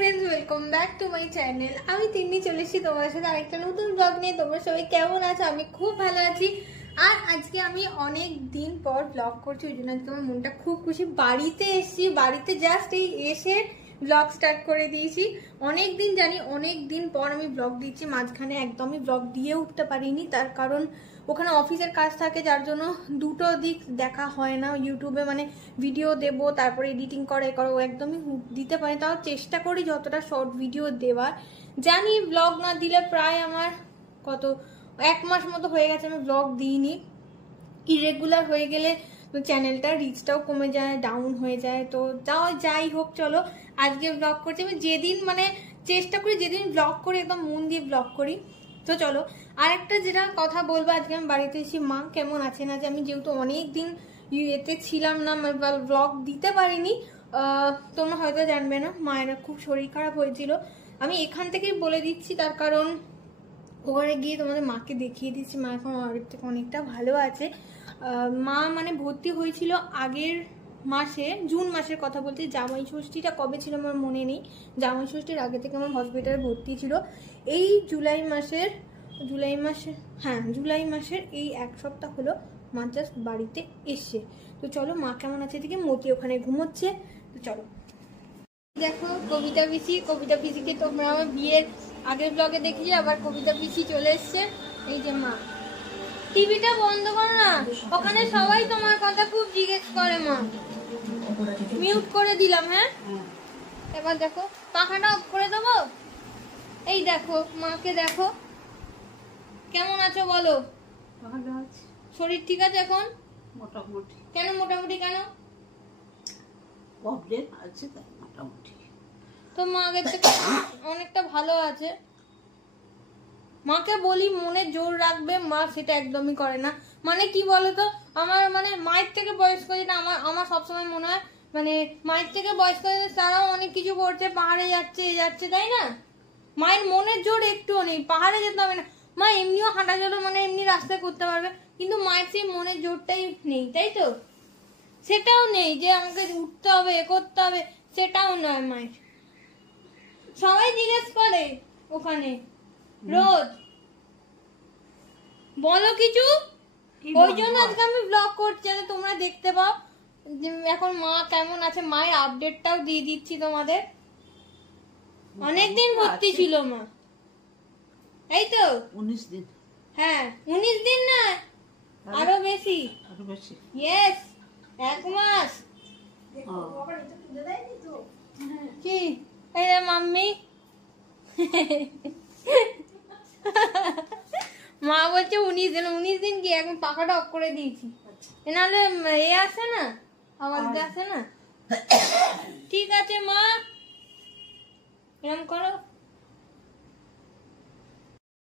Friends welcome back to my channel. আমি তিন্নি চলে এসেছি তোমাদের সাথে আরেকটা নতুন ব্লগ নিয়ে। তোমরা সবাই কেমন আছো? আমি খুব ভালো আছি। আর আজকে আমি অনেক দিন পর ব্লগ করছি, ওই জন্য আজকে আমার মনটা খুব খুশি। বাড়িতে এসেছি, বাড়িতে জাস্ট এই এসে ব্লগ স্টার্ট করে দিয়েছি। অনেক দিন জানি অনেক দিন পর আমি ব্লগ দিচ্ছি, মাঝখানে একদমই ব্লগ দিয়ে উঠতে পারিনি। তার কারণ ওখানে অফিসের কাজ থাকে, যার জন্য দুটো দিক দেখা হয় না। ইউটিউবে মানে ভিডিও দেব, তারপরে এডিটিং করো একদমই দিতে পারি। তাও চেষ্টা করি যতটা শর্ট ভিডিও দেওয়ার। জানি ব্লগ না দিলে প্রায় আমার কত 1 মাস মতো হয়ে গেছে আমি ব্লগ দিইনি। ইরেগুলার হয়ে গেলে চ্যানেলটার রিচটাও কমে যায়, ডাউন হয়ে যায়। তো যাই হোক, চলো আজকে ব্লগ করছি। আমি যেদিন মানে চেষ্টা করি যেদিন ব্লগ করি একদম মন দিয়ে ব্লগ করি। তো চলো আরেকটা যেটা কথা বলবো, আজকে আমি বাড়িতে এসেছি। মা কেমন আছে না, যে আমি যেহেতু অনেক দিন এতে ছিলাম না, ব্লগ দিতে পারিনি, তোমরা হয়তো জানবে না। মায়ের খুব শরীর খারাপ হয়েছিল। আমি এখান থেকেই বলে দিচ্ছি, তার কারণ ওখানে গিয়ে তোমাদের মাকে দেখিয়ে দিচ্ছি। মা এখন আগের থেকে অনেকটা ভালো আছে। মা মানে ভর্তি হয়েছিল আগের মাসে, জুন মাসের কথা বলছি। জামাই ষষ্ঠীটা কবে ছিল আমার মনে নেই। জামাই ষষ্ঠীর আগে থেকে আমার হসপিটালে ভর্তি ছিল। এই জুলাই মাসের এই 1 সপ্তাহ হলো মা জাস্ট বাড়িতে এসছে। তো চলো মা কেমন আছে এদিকে। মতি ওখানে ঘুমোচ্ছে। তো চলো দেখো কবিতা পিসিকে তোমরা আমার বিয়ের আগের ব্লগে দেখেছি, আবার কবিতা পিসি চলে এসছে। এই যে মা, টিভিটা বন্ধ করো না, ওখানে সবাই তোমার কথা খুব জিজ্ঞেস করে। মা মিউট করে দিলাম। হ্যাঁ, এবার দেখো পাখাটা অফ করে দেবো। এই দেখো মাকে দেখো কেমন আছো বলো। শরীর ঠিক আছে এখন? মোটামুটি। কেন মোটামুটি কেন? প্রবলেম আছে তাই মোটামুটি। তো মা আগের থেকে অনেকটা ভালো আছে। মাকে বলি মনে জোর রাখবে, মা সেটা একদমই করে না। মানে কি বলতো, আমার মানে মায়ের থেকে বয়স্ক যেটা আমার সবসময় মনে হয়, মানে মায়ের থেকে বয়স্ক তারাও অনেক কিছু করছে, পাহাড়ে যাচ্ছে তাই না? মায়ের মনের জোর একটুও নেই, পাহাড়ে যেতে হবে না। মা এমনিও হাঁটা চলো মানে এমনি রাস্তায় করতে পারবে, কিন্তু মায়ের সেই মনের জোরটাই নেই, তাই তো? সেটাও নেই যে আমাকে উঠতে হবে এ করতে হবে, সেটাও নয় মায়ের। সবাই জিজ্ঞেস করে ওখানে রোজ, বলো কিছু। ওই জন্য আজকে আমি ব্লগ করছি যাতে তোমরা দেখতে পাও যে এখন মা কেমন আছে। মায়ের আপডেটটাও দিয়ে দিচ্ছি তোমাদের। অনেকদিন ভর্তি ছিল মা, এই তো 19 দিন। হ্যাঁ 19 দিন না, আরো বেশি। ইয়েস 1 মাস। কি এই রে মাম্মি, মা বলছে 19 দিন কি? এখন পাখাটা অফ করে দিয়েছি, নাহলে এ আসে না, আওয়াজ আসে না। ঠিক আছে মা, এরকম করো।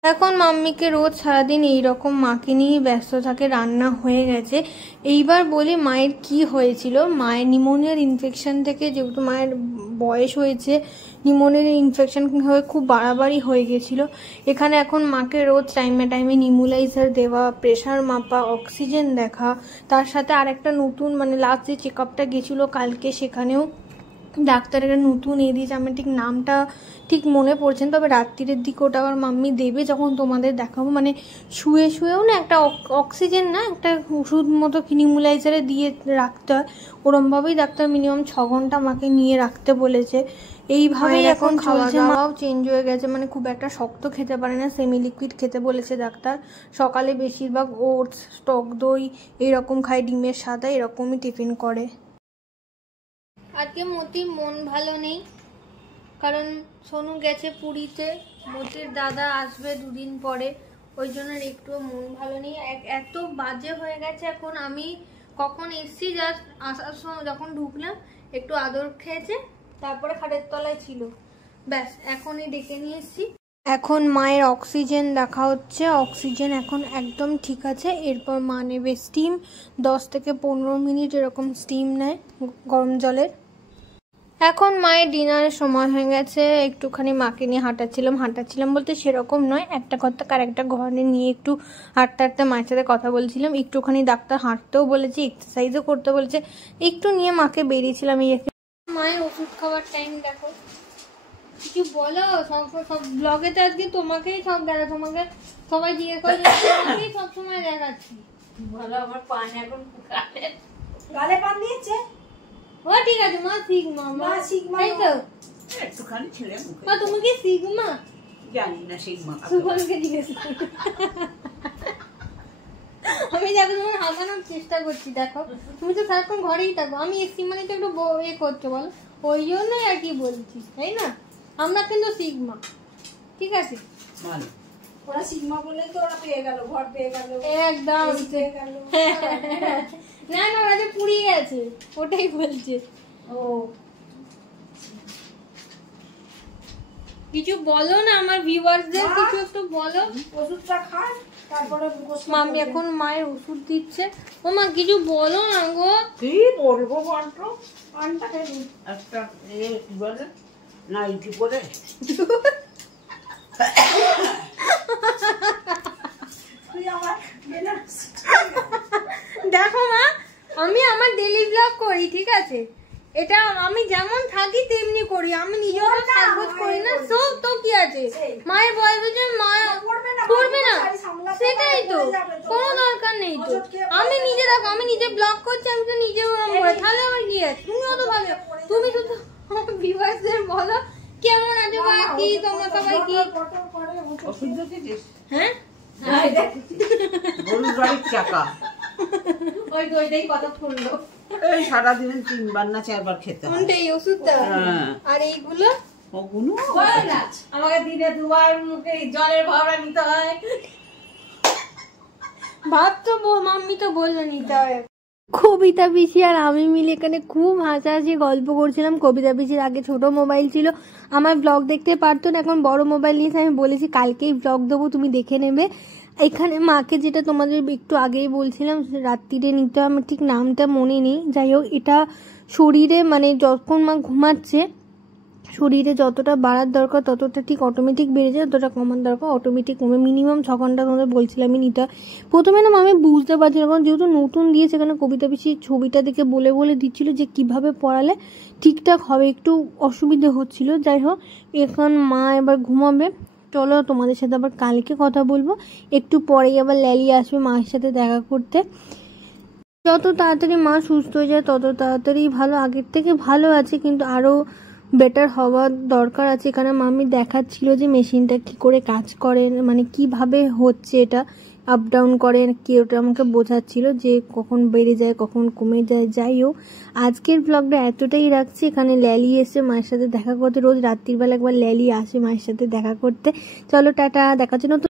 এখন মাম্মিকে রোজ সারাদিন এইরকম মাকে নিয়ে ব্যস্ত থাকে। রান্না হয়ে গেছে। এইবার বলি মায়ের কি হয়েছিল। মায়ের নিউমোনিয়ার ইনফেকশন থেকে, যেহেতু মায়ের বয়স হয়েছে, নিউমোনিয়ার ইনফেকশন হয়ে খুব বাড়াবাড়ি হয়ে গেছিলো। এখানে এখন মাকে রোজ টাইমে নিউমোলাইজার দেওয়া, প্রেশার মাপা, অক্সিজেন দেখা, তার সাথে আরেকটা নতুন মানে লাস্ট যে চেক আপটা গেছিলো কালকে, সেখানেও ডাক্তারের নতুন এ দিয়েছে। আমার ঠিক নামটা ঠিক মনে পড়ছে না, তবে রাত্রিরের দিকে ওটা আবার মাম্মি দেবে যখন তোমাদের দেখাবো। মানে শুয়েও না একটা অক্সিজেন না একটা ওষুধ মতো নিউমোলাইজারে দিয়ে রাখতে হয়, ওরমভাবেই ডাক্তার মিনিমাম 6 ঘন্টা মাকে নিয়ে রাখতে বলেছে। এইভাবেই এখন খাওয়া দাওয়াও চেঞ্জ হয়ে গেছে, মানে খুব একটা শক্ত খেতে পারে না, সেমি লিকুইড খেতে বলেছে ডাক্তার। সকালে বেশিরভাগ ওটস, টক দই এরকম খায়, ডিমের সাদা এরকমই টিফিন করে। আজকে মতির মন ভালো নেই, কারণ সোনু গেছে পুরীতে, মতির দাদা আসবে 2 দিন পরে, ওই জন্য একটু মন ভালো নেই। এত বাজে হয়ে গেছে এখন। আমি কখন এসছি, জাস্ট আসার সময় যখন ঢুকলাম একটু আদর খেয়েছে, তারপরে খাটের তলায় ছিল, ব্যাস এখনই ডেকে নিয়ে এসছি। এখন মায়ের অক্সিজেন দেখা হচ্ছে, অক্সিজেন এখন একদম ঠিক আছে। এরপর মা নেবে স্টিম, 10 থেকে 15 মিনিট এরকম স্টিম নেয় গরম জলের। এখন মায়ের ডিনারের সময় হয়ে গেছে। একটুখানি মাকে নিয়ে হাঁটাচ্ছিলাম বলতে সেরকম নয়, একটা কথা আর একটা ঘরে নিয়ে একটু হাঁটতে মায়ের সাথে কথা বলছিলাম। একটুখানি ডাক্তার হাঁটতেও বলেছে, এক্সারসাইজও করতে বলেছে, একটু নিয়ে মাকে বেরিয়েছিলাম। এই মায়ের ওষুধ খাওয়ার টাইম দেখো, কিছু বলো। সব ব্লগে তো আজকে তোমাকেই সব দেখা, তোমাকে সবাই জিজ্ঞেস করে তোমাকেই সবসময় দেখাচ্ছি। বলো আমার পান এখন গালে পান দিয়েছে। ও ঠিক আছে মা, সিগমা মা, সিগমা তাই তো একটুখানি ছেড়ে মুখে। মা তুমি কি সিগমা? জানি না সিগমা। সুবলকে জিজ্ঞেস করো। আমি দেখো তোমার হাসানোর চেষ্টা করছি, দেখো তুমি তো সারাক্ষণ ঘরেই থাকো, আমি এসছি মানে তো একটু এ করছো বলো, ওই জন্য আর কি বলছি, তাই না? আমরা কিন্তু সিগমা, ঠিক আছে ভালো। ওরা সিগমা বলেই তো ওরা পেয়ে গেল, ঘর পেয়ে গেল, একদম পেয়ে গেল। না না ওরা যে পুড়িয়ে গেছে ওটাই বলছে। ও কিছু বলো না আমার ভিউয়ার্সদের, কিছু একটু বলো। ওষুধটা খান তারপরে মাম্মি এখন মায়ের ওষুধ দিচ্ছে। ও মা কিছু বলো না গো। কি বলবো বলতো? পানটা খেয়ে একটা কি বলে নাইটি পরে তুই আমার দেখো মা, আমি আমার ডেইলি ব্লগ করি, ঠিক আছে? এটা আমি যেমন থাকি তেমনি করি, আমি নিজেও সাজগোজ করি না, সব তো কি আছে, মায়ের বয়স হচ্ছে, মা করবে না, সেটাই তো, কোনো দরকার নেই তো। আমি নিজে দেখো, আমি নিজে ব্লগ করছি, আমি তো নিজেও করে, তাহলে আমার কি আছে? তুমিও তো ভালো, তুমি শুধু আমার ভিউয়ার্সদের বলো কেমন আছে বা কি, তোমরা সবাই কি ওষুধ দিয়েছিস? হ্যাঁ গরুর গাড়ির চাকা ওই তো ওইটাই কথা শুনলো। এই সারাদিনে 3 বার না 4 বার খেতে হয়। কোনটা এই ওষুধটা? আর এইগুলো ওগুলো আমাকে দিনে 2 বার মুখে জলের ভাবনা নিতে হয়। ভাত তো মাম্মি তো বললো নিতে হয়। কবিতা পিসি আর আমি মিলে এখানে খুব হাসাহাসি গল্প করছিলাম। কবিতা পিসির আগে ছোট মোবাইল ছিল, আমার ব্লগ দেখতে পারতো না, এখন বড় মোবাইল নিয়েছে। আমি বলেছি কালকেই ব্লগ দেবো, তুমি দেখে নেবে। এখানে মাকে যেটা তোমাদের একটু আগেই বলছিলাম রাত্রিরে নিতে, আমার ঠিক নামটা মনে নেই, যাই হোক এটা শরীরে মানে যখন মা ঘুমাচ্ছে শরীরে যতটা বাড়ার দরকার ততটা ঠিক অটোমেটিক বেড়ে যায়, যতটা কমার দরকার অটোমেটিক কমে। মিনিমাম 6 ঘন্টা তোমাদের বলছিলামই নিতে। প্রথমে না আমি বুঝতে পারছি না, কারণ যেহেতু নতুন দিয়েছে, এখানে কবিতা পিসির ছবিটা দেখে বলে দিচ্ছিল যে কিভাবে পড়ালে ঠিকঠাক হবে, একটু অসুবিধে হচ্ছিল। যাই হোক এখন মা এবার ঘুমাবে, চলো তোমাদের সাথে আবার কালকে কথা বলবো। একটু পরেই আবার ল্যালি আসবে মায়ের সাথে দেখা করতে। যত তাড়াতাড়ি মা সুস্থ হয়ে যায় তত তাড়াতাড়ি ভালো, আগের থেকে ভালো আছে কিন্তু আরও বেটার হওয়ার দরকার আছে। এখানে মাম্মি দেখাচ্ছিল যে মেশিনটা কি করে কাজ করে, মানে কিভাবে হচ্ছে এটা আপ ডাউন করে কি, ওটা আমাকে বোঝাচ্ছিল যে কখন বেড়ে যায় কখন কমে যায়। যাই হোক আজকের ব্লগটা এতটাই রাখছি। এখানে ল্যালি এসে মায়ের সাথে দেখা করতে, রোজ রাত্রিবেলা একবার ল্যালি আসে মায়ের সাথে দেখা করতে। চলো টাটা, দেখার জন্য।